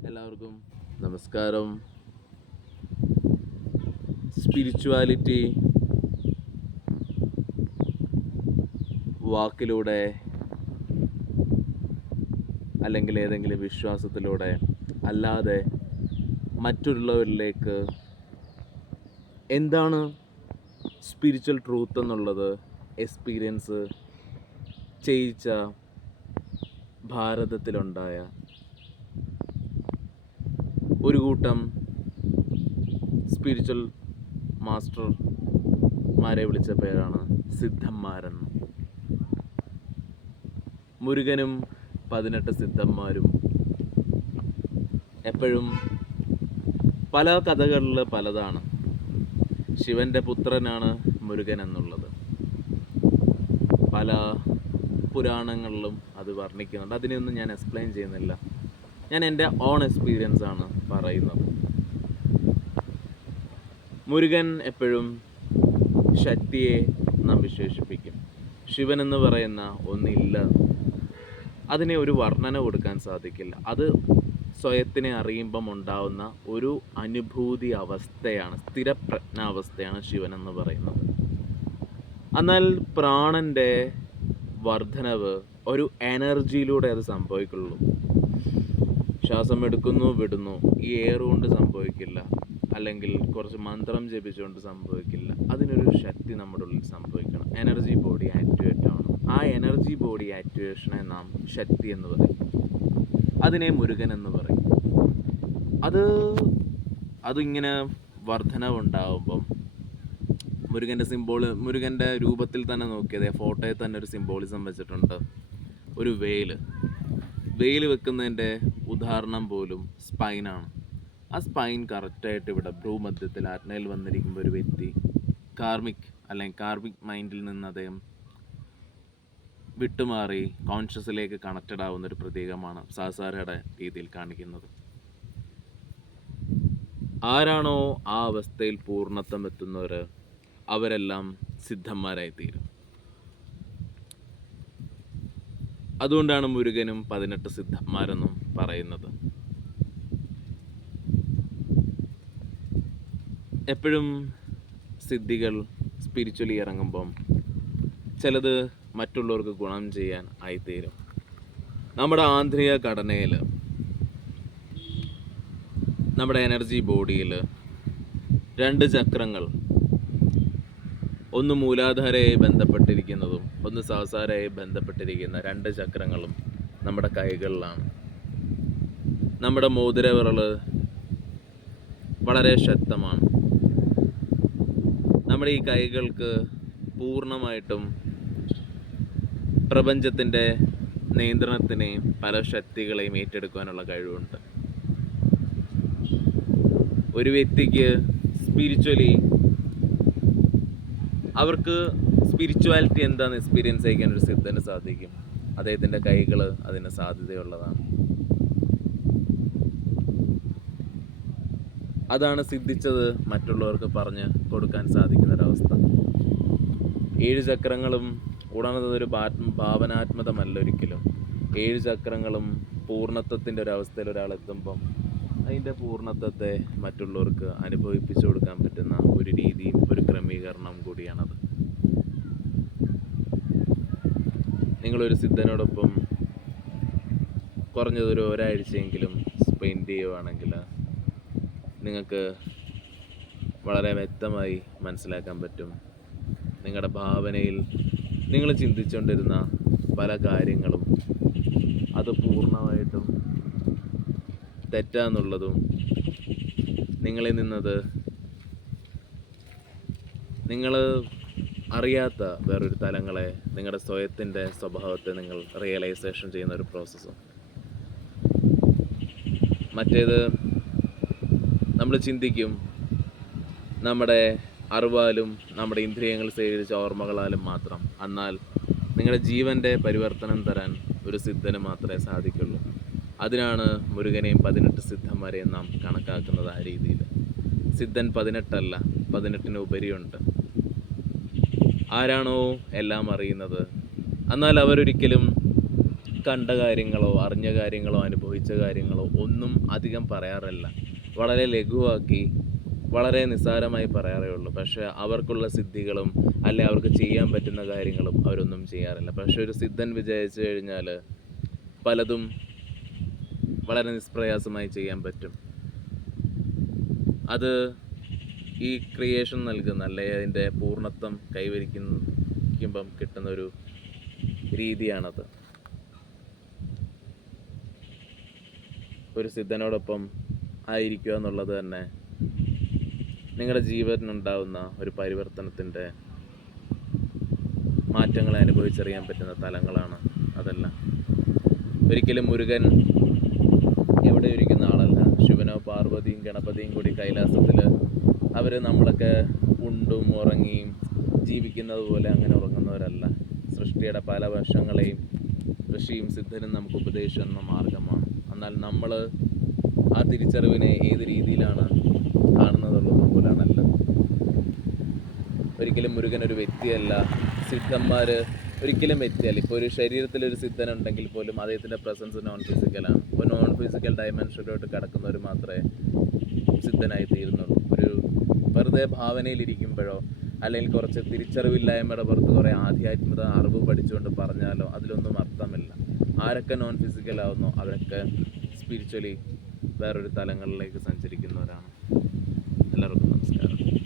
എല്ലാവർക്കും നമസ്കാരം. സ്പിരിച്വാലിറ്റി വാക്കിലൂടെ അല്ലെങ്കിൽ ഏതെങ്കിലും വിശ്വാസത്തിലൂടെ അല്ലാതെ മറ്റുള്ളവരിലേക്ക് എന്താണ് സ്പിരിച്വൽ ട്രൂത്ത് എന്നുള്ളത് എക്സ്പീരിയൻസ് ചെയ്യിച്ച ഭാരതത്തിലുണ്ടായ ഒരു കൂട്ടം സ്പിരിച്വൽ മാസ്റ്റർമാരെ വിളിച്ച പേരാണ് സിദ്ധന്മാരെന്ന്. മുരുകനും പതിനെട്ട് സിദ്ധന്മാരും എപ്പോഴും പല കഥകളിൽ പലതാണ്. ശിവന്റെ പുത്രനാണ് മുരുകൻ എന്നുള്ളത്. പല പുരാണങ്ങളിലും അത് വർണിക്കുന്നുണ്ട്. അതിനെയൊന്നും ഞാൻ എക്സ്പ്ലെയിൻ ചെയ്യുന്നില്ല. ഞാൻ എന്റെ ഓൺ എക്സ്പീരിയൻസ് ആണ് പറയുന്നത്. മുരുകൻ എപ്പോഴും ശക്തിയെ നാം വിശേഷിപ്പിക്കും. ശിവൻ എന്ന് പറയുന്ന ഒന്നില്ല. അതിനെ ഒരു വർണന കൊടുക്കാൻ സാധിക്കില്ല. അത് സ്വയത്തിനെ അറിയുമ്പം ഉണ്ടാവുന്ന ഒരു അനുഭൂതി അവസ്ഥയാണ് സ്ഥിരപ്രജ്ഞാവസ്ഥയാണ് ശിവൻ എന്ന് പറയുന്നത്. എന്നാൽ പ്രാണന്റെ വർധനവ് ഒരു എനർജിയിലൂടെ അത് സംഭവിക്കുള്ളൂ. ശ്വാസം എടുക്കുന്നു വിടുന്നു. ഈ എയർ കൊണ്ട് സംഭവിക്കില്ല. അല്ലെങ്കിൽ കുറച്ച് മന്ത്രം ജപിച്ചുകൊണ്ട് സംഭവിക്കില്ല. അതിനൊരു ശക്തി നമ്മുടെ ഉള്ളിൽ സംഭവിക്കണം. എനർജി ബോഡി ആക്ടിവേറ്റ് ആണ് ആ എനർജി ബോഡി ആക്ടിവേഷനെ നാം ശക്തി എന്ന് പറയും. അതിനെ മുരുകൻ എന്ന് പറയും. അത് അതിങ്ങനെ വർധനവുണ്ടാകുമ്പം മുരുകന്റെ സിംബോൾ മുരുകന്റെ രൂപത്തിൽ തന്നെ നോക്കിയത് ഫോട്ടോയിൽ തന്നെ ഒരു സിംബോളിസം വെച്ചിട്ടുണ്ട്. ഒരു വെയിൽ. വെയിൽ വെക്കുന്നതിന്റെ ഉദാഹരണം പോലും സ്പൈനാണ് ആ സ്പൈൻ കറക്റ്റായിട്ട് ഇവിടെ ഭ്രൂമധ്യത്തിൽ ആത്മയിൽ വന്നിരിക്കുമ്പോൾ ഒരു വ്യക്തി കാർമിക് അല്ലെങ്കിൽ കാർമിക് മൈൻഡിൽ നിന്ന് അദ്ദേഹം വിട്ടുമാറി കോൺഷ്യസിലേക്ക് കണക്റ്റഡ് ആവുന്ന ഒരു പ്രതീകമാണ് സാസാരയുടെ രീതിയിൽ കാണിക്കുന്നത്. ആരാണോ ആ അവസ്ഥയിൽ പൂർണത്വം എത്തുന്നവർ അവരെല്ലാം സിദ്ധന്മാരായി തീരും അതുകൊണ്ടാണ് മുരുകനും പതിനെട്ട് സിദ്ധന്മാരെന്നും പറയുന്നത്. എപ്പോഴും സിദ്ധികൾ സ്പിരിച്വലി ഇറങ്ങുമ്പം ചിലത് മറ്റുള്ളവർക്ക് ഗുണം ചെയ്യാൻ ആയിത്തീരും. നമ്മുടെ ആന്തരിക ഘടനയിൽ നമ്മുടെ എനർജി ബോഡിയിൽ രണ്ട് ചക്രങ്ങൾ ഒന്ന് മൂലാധാരയായി ബന്ധപ്പെട്ടിരിക്കുന്നതും ഒന്ന് സഹസാരയായി ബന്ധപ്പെട്ടിരിക്കുന്ന രണ്ട് ചക്രങ്ങളും നമ്മുടെ കൈകളിലാണ്. നമ്മുടെ മോതിരവിരൽ വളരെ ശക്തമാണ്. നമ്മുടെ ഈ കൈകൾക്ക് പൂർണമായിട്ടും പ്രപഞ്ചത്തിന്റെ നിയന്ത്രണത്തിനെയും പല ശക്തികളെയും ഏറ്റെടുക്കുവാനുള്ള കഴിവുണ്ട്. ഒരു വ്യക്തിക്ക് സ്പിരിച്വലി അവർക്ക് സ്പിരിച്വാലിറ്റി എന്താണെന്ന് എക്സ്പീരിയൻസ് ചെയ്യിക്കാൻ ഒരു സിദ്ധന് സാധിക്കും. അദ്ദേഹത്തിന്റെ കൈകൾ അതിന് സാധ്യതയുള്ളതാണ്. അതാണ് സിദ്ധിച്ചത് മറ്റുള്ളവർക്ക് പറഞ്ഞ് കൊടുക്കാൻ സാധിക്കുന്ന സാധിക്കുന്നൊരവസ്ഥ. ഏഴ് ചക്രങ്ങളും ഉണർന്നതൊരു ഭാവനാത്മകമല്ല ഒരിക്കലും. ഏഴ് ചക്രങ്ങളും പൂർണത്വത്തിന്റെ ഒരവസ്ഥയിൽ എത്തുമ്പം അതിന്റെ പൂർണത്വത്തെ മറ്റുള്ളവർക്ക് അനുഭവിപ്പിച്ചു കൊടുക്കാൻ പറ്റുന്ന ഒരു രീതിയും ഒരു ക്രമീകരണം കൂടിയാണത്. നിങ്ങളൊരു സിദ്ധനോടൊപ്പം കുറഞ്ഞതൊരു ഒരാഴ്ചയെങ്കിലും സ്പെൻഡ് ചെയ്യുവാണെങ്കിൽ നിങ്ങൾക്ക് വളരെ വ്യക്തമായി മനസ്സിലാക്കാൻ പറ്റും. നിങ്ങളുടെ ഭാവനയിൽ നിങ്ങൾ ചിന്തിച്ചുകൊണ്ടിരുന്ന പല കാര്യങ്ങളും അത് പൂർണമായിട്ടും തെറ്റാന്നുള്ളതും നിങ്ങളിൽ നിന്നത് നിങ്ങൾ അറിയാത്ത വേറൊരു തലങ്ങളെ നിങ്ങളുടെ സ്വയത്തിന്റെ സ്വഭാവത്തെ നിങ്ങൾ റിയലൈസേഷൻ ചെയ്യുന്ന ഒരു പ്രോസസ്സും മറ്റേത് നമ്മൾ ചിന്തിക്കും നമ്മുടെ അറിവാലും നമ്മുടെ ഇന്ദ്രിയങ്ങൾ സ്വീകരിച്ച ഓർമ്മകളാലും മാത്രം. എന്നാൽ നിങ്ങളുടെ ജീവന്റെ പരിവർത്തനം തരാൻ ഒരു സിദ്ധന് മാത്രമേ സാധിക്കുള്ളൂ. അതിനാണ് മുരുകനെയും പതിനെട്ട് സിദ്ധന്മാരെയും നാം കണക്കാക്കുന്നത് ആ രീതിയിൽ. സിദ്ധൻ പതിനെട്ടല്ല പതിനെട്ടിന് ഉപരിയുണ്ട്. ആരാണോ എല്ലാം അറിയുന്നത്. എന്നാൽ അവരൊരിക്കലും കണ്ട കാര്യങ്ങളോ അറിഞ്ഞ കാര്യങ്ങളോ അനുഭവിച്ച കാര്യങ്ങളോ ഒന്നും അധികം പറയാറില്ല. വളരെ ലഘുവാക്കി വളരെ നിസ്സാരമായി പറയാറേ ഉള്ളൂ. പക്ഷേ അവർക്കുള്ള സിദ്ധികളും അല്ലെ അവർക്ക് ചെയ്യാൻ പറ്റുന്ന കാര്യങ്ങളും അവരൊന്നും ചെയ്യാറില്ല. പക്ഷേ ഒരു സിദ്ധൻ വിചാരിച്ചു കഴിഞ്ഞാൽ പലതും വളരെ നിഷ്പ്രയാസമായി ചെയ്യാൻ പറ്റും. അത് ഈ ക്രിയേഷൻ നൽകുന്ന അല്ലെങ്കിൽ അതിന്റെ പൂർണത്വം കൈവരിക്കുമ്പം കിട്ടുന്ന ഒരു രീതിയാണത്. ഒരു സിദ്ധനോടൊപ്പം ആയിരിക്കുക എന്നുള്ളത് തന്നെ നിങ്ങളുടെ ജീവനുണ്ടാവുന്ന ഒരു പരിവർത്തനത്തിന്റെ മാറ്റങ്ങളെ അനുഭവിച്ചറിയാൻ പറ്റുന്ന തലങ്ങളാണ് അതെല്ലാം. ഒരിക്കലും മുരുകൻ എവിടെ ഇരിക്കുന്ന ആളല്ല. ശിവനോ പാർവതിയും ഗണപതിയും കൂടി കൈലാസത്തിൽ അവർ നമ്മളൊക്കെ ഉണ്ടും ഉറങ്ങിയും ജീവിക്കുന്നത് പോലെ അങ്ങനെ ഉറങ്ങുന്നവരല്ല. സൃഷ്ടിയുടെ പല വശങ്ങളെയും ഋഷിയും സിദ്ധനും നമുക്ക് ഉപദേശിക്കുന്ന മാർഗമാണ്. എന്നാൽ നമ്മൾ ആ തിരിച്ചറിവിനെ ഏത് രീതിയിലാണ് കാണുന്നതുള്ളത് പോലാണല്ലോ ഒരിക്കലും മുരുകൻ ഒരു വ്യക്തിയല്ല. സിദ്ധന്മാർ ഒരിക്കലും വ്യക്തിയല്ല. ഇപ്പോൾ ഒരു ശരീരത്തിൽ ഒരു സിദ്ധൻ ഉണ്ടെങ്കിൽ പോലും അദ്ദേഹത്തിന്റെ പ്രസൻസ് നോൺ ഫിസിക്കലാണ് ഇപ്പോൾ നോൺ ഫിസിക്കൽ ഡയമെൻഷനിലോട്ട് കടക്കുന്നവർ മാത്രമേ സിദ്ധനായി തീരുന്നുള്ളൂ ഒരു വെറുതെ ഭാവനയിലിരിക്കുമ്പോഴോ അല്ലെങ്കിൽ കുറച്ച് തിരിച്ചറിവില്ലായ്മയുടെ പുറത്ത് കുറേ ആധ്യാത്മിക അറിവ് പഠിച്ചുകൊണ്ട് പറഞ്ഞാലോ അതിലൊന്നും അർത്ഥമില്ല. ആരൊക്കെ നോൺ ഫിസിക്കൽ ആവുന്നോ അവരൊക്കെ സ്പിരിച്വലി വേറൊരു തലങ്ങളിലേക്ക് സഞ്ചരിക്കുന്നവരാണ്. എല്ലാവർക്കും നമസ്കാരം.